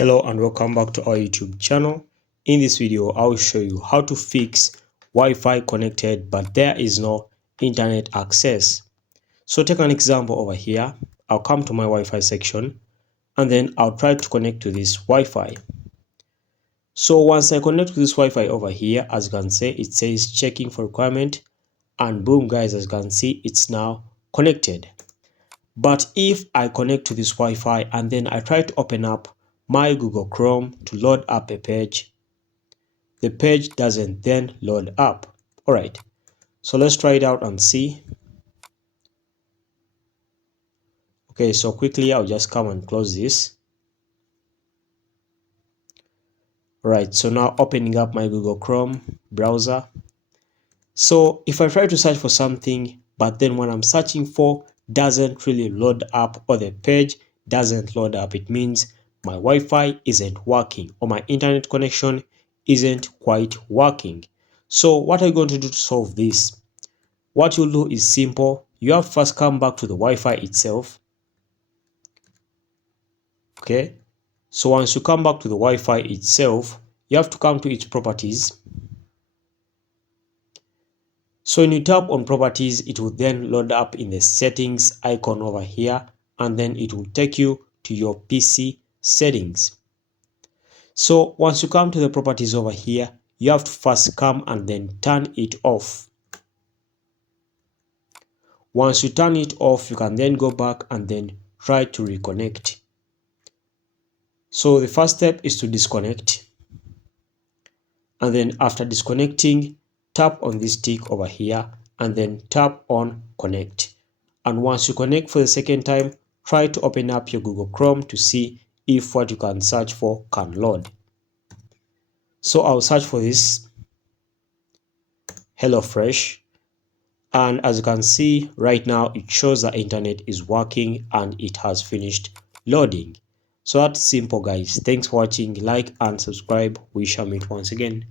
Hello and welcome back to our YouTube channel. In this video, I'll show you how to fix Wi-Fi connected but there is no internet access. So take an example over here. I'll come to my Wi-Fi section and then I'll try to connect to this Wi-Fi. So once I connect to this Wi-Fi over here, as you can see, it says checking for requirement, and boom guys, as you can see, it's now connected. But if I connect to this Wi-Fi and then I try to open up my Google Chrome to load up a page, the page doesn't then load up. Alright, so let's try it out and see. Okay, so quickly I'll just come and close this. Alright, so now opening up my Google Chrome browser. So if I try to search for something, but then when I'm searching for doesn't really load up, or the page doesn't load up, it means my Wi-Fi isn't working or my internet connection isn't quite working. So what are you going to do to solve this? What you'll do is simple. You have first come back to the Wi-Fi itself. Okay, so once you come back to the Wi-Fi itself, you have to come to its properties. So when you tap on properties, it will then load up in the settings icon over here, and then it will take you to your PC settings. So once you come to the properties over here, you have to first come and then turn it off. Once you turn it off, you can then go back and then try to reconnect. So the first step is to disconnect. And then after disconnecting, tap on this tick over here and then tap on connect. And once you connect for the second time, try to open up your Google Chrome to see if what you can search for can load. So I'll search for this HelloFresh, and as you can see right now, it shows the internet is working and it has finished loading. So that's simple guys. Thanks for watching. Like and subscribe. We shall meet once again.